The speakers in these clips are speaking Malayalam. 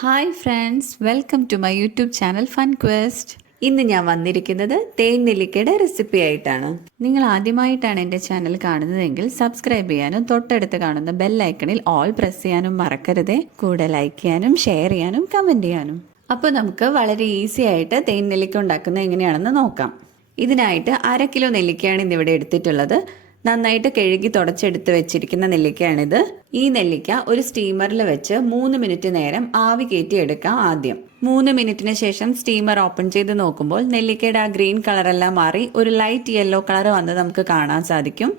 Hi friends welcome to my YouTube channel fun quest ഇന്ന് ഞാൻ വന്നിരിക്കുന്നത് തേൻ നെല്ലിക്കയുടെ റെസിപ്പി ആയിട്ടാണ്. നിങ്ങൾ ആദ്യമായിട്ടാണ് എന്റെ ചാനൽ കാണുന്നതെങ്കിൽ സബ്സ്ക്രൈബ് ചെയ്യാനും തൊട്ടടുത്ത് കാണുന്ന ബെൽ ഐക്കണിൽ ഓൾ പ്രസ് ചെയ്യാനും മറക്കരുതേ. കൂടെ ലൈക്ക് ചെയ്യാനും ഷെയർ ചെയ്യാനും കമന്റ് ചെയ്യാനും. അപ്പോൾ നമുക്ക് വളരെ ഈസി ആയിട്ട് തേൻ നെല്ലിക്ക ഉണ്ടാക്കുന്നത് എങ്ങനെയാണെന്ന് നോക്കാം. ഇതിനായിട്ട് അര കിലോ നെല്ലിക്കയാണ് ഇന്നിവിടെ എടുത്തിട്ടുള്ളത്. നന്നായിട്ട് കഴുകി തുടച്ചെടുത്ത് വെച്ചിരിക്കുന്ന നെല്ലിക്കയാണിത്. ഈ നെല്ലിക്ക ഒരു സ്റ്റീമറിൽ വെച്ച് മൂന്ന് മിനിറ്റ് നേരം ആവി കയറ്റി എടുക്കാം ആദ്യം. മൂന്ന് മിനിറ്റിന് ശേഷം സ്റ്റീമർ ഓപ്പൺ ചെയ്ത് നോക്കുമ്പോൾ നെല്ലിക്കയുടെ ആ ഗ്രീൻ കളറെല്ലാം മാറി ഒരു ലൈറ്റ് യെല്ലോ കളർ വന്ന് നമുക്ക് കാണാൻ സാധിക്കും.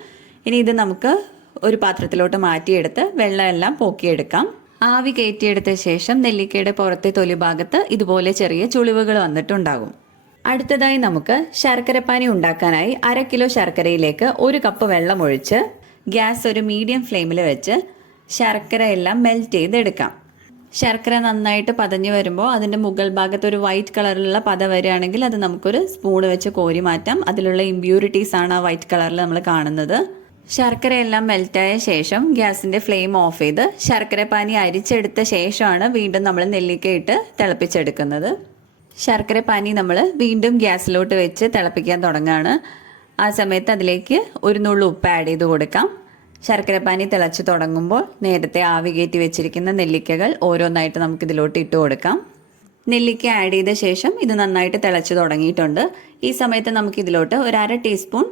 ഇനി ഇത് നമുക്ക് ഒരു പാത്രത്തിലോട്ട് മാറ്റിയെടുത്ത് വെള്ളമെല്ലാം പോക്കിയെടുക്കാം. ആവി കയറ്റിയെടുത്ത ശേഷം നെല്ലിക്കയുടെ പുറത്തെ തൊലി ഭാഗത്ത് ഇതുപോലെ ചെറിയ ചുളിവുകൾ വന്നിട്ടുണ്ടാകും. അടുത്തതായി നമുക്ക് ശർക്കരപ്പാനി ഉണ്ടാക്കാനായി അര കിലോ ശർക്കരയിലേക്ക് ഒരു കപ്പ് വെള്ളം ഒഴിച്ച് ഗ്യാസ് ഒരു മീഡിയം ഫ്ലെയിമിൽ വെച്ച് ശർക്കര എല്ലാം മെൽറ്റ് ചെയ്തെടുക്കാം. ശർക്കര നന്നായിട്ട് പതഞ്ഞു വരുമ്പോൾ അതിന്റെ മുകൾ ഭാഗത്ത് ഒരു വൈറ്റ് കളറിലുള്ള പത വരികയാണെങ്കിൽ അത് നമുക്കൊരു സ്പൂൺ വെച്ച് കോരി മാറ്റാം. അതിലുള്ള ഇമ്പ്യൂരിറ്റീസ് ആണ് ആ വൈറ്റ് കളറിൽ നമ്മൾ കാണുന്നത്. ശർക്കര എല്ലാം മെൽറ്റായ ശേഷം ഗ്യാസിന്റെ ഫ്ലെയിം ഓഫ് ചെയ്ത് ശർക്കര പാനി അരിച്ചെടുത്ത ശേഷമാണ് വീണ്ടും നമ്മൾ നെല്ലിക്കയിട്ട് തിളപ്പിച്ചെടുക്കുന്നത്. ശർക്കര പാനി നമ്മൾ വീണ്ടും ഗ്യാസിലോട്ട് വെച്ച് തിളപ്പിക്കാൻ തുടങ്ങുകയാണ് ആ സമയത്ത് അതിലേക്ക് ഒരു നുള്ളു ഉപ്പ് ആഡ് ചെയ്ത് കൊടുക്കാം. ശർക്കര പാനി തിളച്ച് തുടങ്ങുമ്പോൾ നേരത്തെ ആവി കയറ്റി വെച്ചിരിക്കുന്ന നെല്ലിക്കകൾ ഓരോന്നായിട്ട് നമുക്ക് ഇതിലോട്ട് ഇട്ട് കൊടുക്കാം. നെല്ലിക്ക ആഡ് ചെയ്ത ശേഷം ഇത് നന്നായിട്ട് തിളച്ച് തുടങ്ങിയിട്ടുണ്ട്. ഈ സമയത്ത് നമുക്ക് ഇതിലോട്ട് ഒരു അര ടീസ്പൂൺ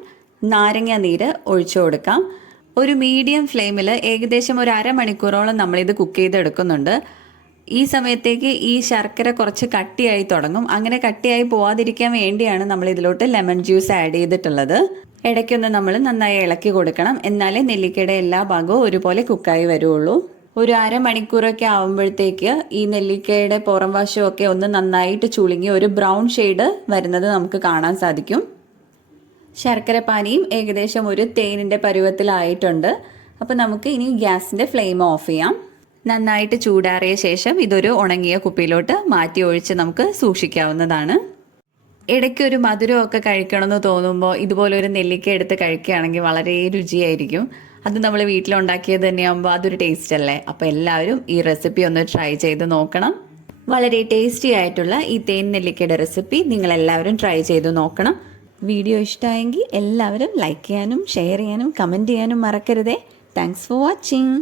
നാരങ്ങ നീര് ഒഴിച്ചു കൊടുക്കാം. ഒരു മീഡിയം ഫ്ലെയിമിൽ ഏകദേശം ഒരു അരമണിക്കൂറോളം നമ്മളിത് കുക്ക് ചെയ്തെടുക്കുന്നുണ്ട്. ഈ സമയത്തേക്ക് ഈ ശർക്കര കുറച്ച് കട്ടിയായി തുടങ്ങും. അങ്ങനെ കട്ടിയായി പോവാതിരിക്കാൻ വേണ്ടിയാണ് നമ്മൾ ഇതിലോട്ട് ലെമൺ ജ്യൂസ് ആഡ് ചെയ്തിട്ടുള്ളത്. ഇടയ്ക്കൊന്ന് നമ്മൾ നന്നായി ഇളക്കി കൊടുക്കണം. എന്നാലേ നെല്ലിക്കയുടെ എല്ലാ ഭാഗവും ഒരുപോലെ കുക്കായി വരുള്ളൂ. ഒരു അരമണിക്കൂറൊക്കെ ആകുമ്പോഴത്തേക്ക് ഈ നെല്ലിക്കയുടെ പുറം വശമൊക്കെ ഒന്ന് നന്നായിട്ട് ചുളുങ്ങി ഒരു ബ്രൗൺ ഷെയ്ഡ് വരുന്നത് നമുക്ക് കാണാൻ സാധിക്കും. ശർക്കര പാനിയും ഏകദേശം ഒരു തേനിന്റെ പരുവത്തിലായിട്ടുണ്ട്. അപ്പോൾ നമുക്ക് ഇനി ഗ്യാസിന്റെ ഫ്ലെയിം ഓഫ് ചെയ്യാം. നന്നായിട്ട് ചൂടാറിയ ശേഷം ഇതൊരു ഉണങ്ങിയ കുപ്പിയിലോട്ട് മാറ്റി ഒഴിച്ച് നമുക്ക് സൂക്ഷിക്കാവുന്നതാണ്. ഇടയ്ക്ക് ഒരു മധുരമൊക്കെ കഴിക്കണമെന്ന് തോന്നുമ്പോൾ ഇതുപോലെ ഒരു നെല്ലിക്ക എടുത്ത് കഴിക്കുകയാണെങ്കിൽ വളരെ രുചിയായിരിക്കും. അത് നമ്മൾ വീട്ടിലുണ്ടാക്കിയത് തന്നെയാകുമ്പോൾ അതൊരു ടേസ്റ്റ് അല്ലേ? അപ്പോൾ എല്ലാവരും ഈ റെസിപ്പി ഒന്ന് ട്രൈ ചെയ്ത് നോക്കണം. വളരെ ടേസ്റ്റി ആയിട്ടുള്ള ഈ തേൻ നെല്ലിക്കയുടെ റെസിപ്പി നിങ്ങൾ എല്ലാവരും ട്രൈ ചെയ്ത് നോക്കണം. വീഡിയോ ഇഷ്ടമായെങ്കിൽ എല്ലാവരും ലൈക്ക് ചെയ്യാനും ഷെയർ ചെയ്യാനും കമന്റ് ചെയ്യാനും മറക്കരുതേ. Thanks for watching